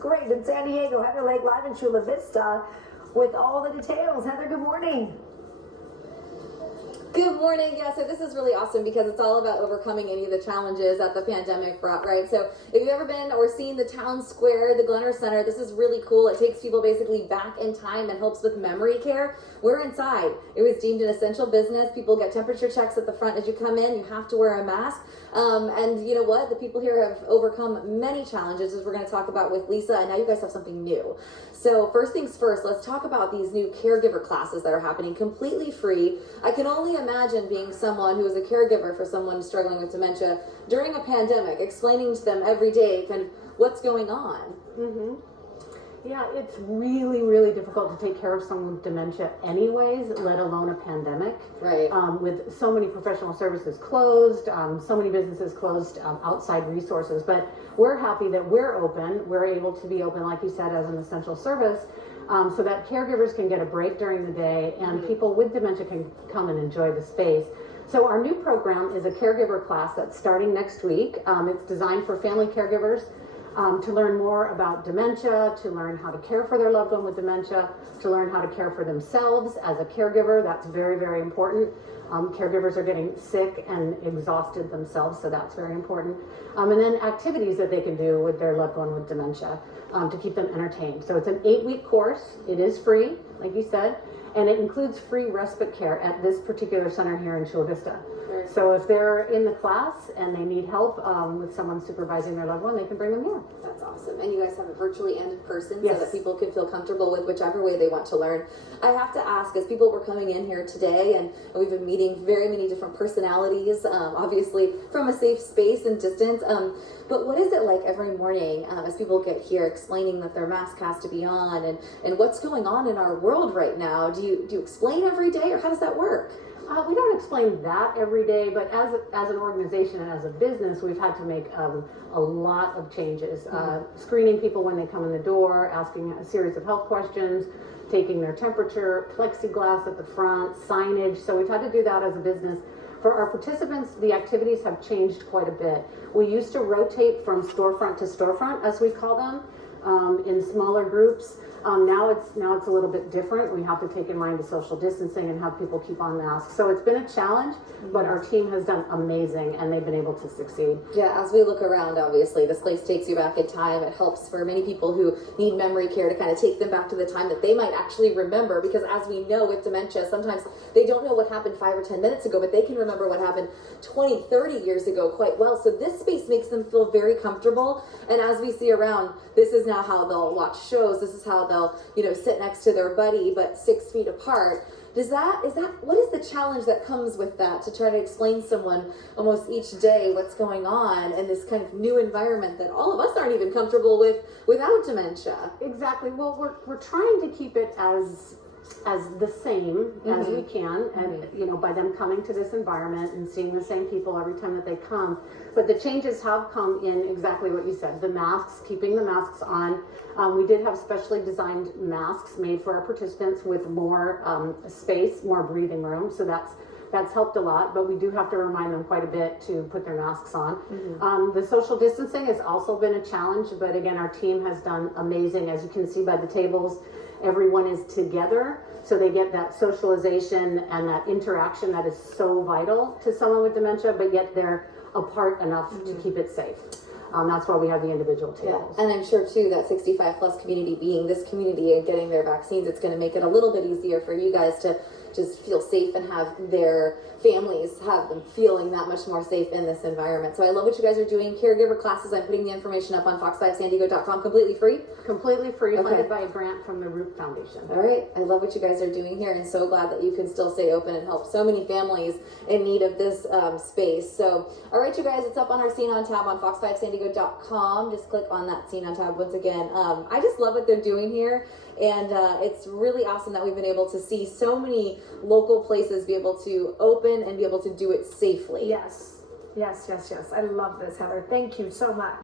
great in San Diego. Heather Lake live in Chula Vista with all the details. Heather, good morning. Good morning. Yeah, so this is really awesome because it's all about overcoming any of the challenges that the pandemic brought, right? So if you've ever been or seen the town square, the Glenner Center, this is really cool. It takes people basically back in time and helps with memory care. We're inside. It was deemed an essential business. People get temperature checks at the front as you come in. You have to wear a mask. And you know what? The people here have overcome many challenges, as we're going to talk about with Lisa, and now you guys have something new. So first things first, let's talk about these new caregiver classes that are happening completely free. I can only imagine being someone who is a caregiver for someone struggling with dementia during a pandemic, explaining to them every day kind of what's going on. Mm-hmm. Yeah, it's really, really difficult to take care of someone with dementia anyways, let alone a pandemic. Right. With so many professional services closed, so many businesses closed, outside resources. But we're happy that we're open. We're able to be open, like you said, as an essential service, so that caregivers can get a break during the day and people with dementia can come and enjoy the space. So our new program is a caregiver class that's starting next week. It's designed for family caregivers to learn more about dementia, to learn how to care for their loved one with dementia, to learn how to care for themselves as a caregiver. That's very, very important. Caregivers are getting sick and exhausted themselves, so that's very important. And then activities that they can do with their loved one with dementia to keep them entertained. So it's an 8-week course. It is free, like you said, and it includes free respite care at this particular center here in Chula Vista. So if they're in the class and they need help with someone supervising their loved one, they can bring them here. That's awesome. And you guys have it virtually and in person, yes, so that people can feel comfortable with whichever way they want to learn. I have to ask, as people were coming in here today, and we've been meeting very many different personalities, obviously from a safe space and distance, but what is it like every morning as people get here explaining that their mask has to be on and what's going on in our world right now? Do you explain every day, or how does that work? We don't explain that every day, but as an organization and as a business, we've had to make a lot of changes. Screening people when they come in the door, asking a series of health questions, taking their temperature, plexiglass at the front, signage. So we've had to do that as a business. For our participants, the activities have changed quite a bit. We used to rotate from storefront to storefront, as we call them, in smaller groups. Now it's a little bit different. We have to take in mind the social distancing and have people keep on masks. So it's been a challenge, but our team has done amazing and they've been able to succeed. Yeah, as we look around, obviously, this place takes you back in time. It helps for many people who need memory care to kind of take them back to the time that they might actually remember, because as we know with dementia, sometimes they don't know what happened 5 or 10 minutes ago, but they can remember what happened 20, 30 years ago quite well. So this space makes them feel very comfortable. And as we see around, this is now how they'll watch shows. This is how they'll, sit next to their buddy, but 6 feet apart. What is the challenge that comes with that, to try to explain someone almost each day what's going on in this kind of new environment that all of us aren't even comfortable with without dementia? Exactly. Well, we're trying to keep it as the same as we can, and by them coming to this environment and seeing the same people every time that they come. But the changes have come in exactly what you said: the masks, keeping the masks on. We did have specially designed masks made for our participants with more space, more breathing room, so that's helped a lot, but we do have to remind them quite a bit to put their masks on. The social distancing has also been a challenge, but again, our team has done amazing. As you can see by the tables, everyone is together, so they get that socialization and that interaction that is so vital to someone with dementia, but yet they're apart enough to keep it safe. That's why we have the individual tables. Yeah. And I'm sure too that 65 plus community being this community and getting their vaccines, it's going to make it a little bit easier for you guys to just feel safe and have their families have them feeling that much more safe in this environment. So I love what you guys are doing. Caregiver classes, I'm putting the information up on fox5sandiego.com, completely free? Completely free, funded by a grant from the Root Foundation. All right. I love what you guys are doing here, and so glad that you can still stay open and help so many families in need of this space. So, all right, you guys, it's up on our Scene On tab on fox5sandiego.com. Just click on that Scene On tab once again. I just love what they're doing here, and it's really awesome that we've been able to see so many local places be able to open and be able to do it safely. Yes. I love this, Heather. Thank you so much.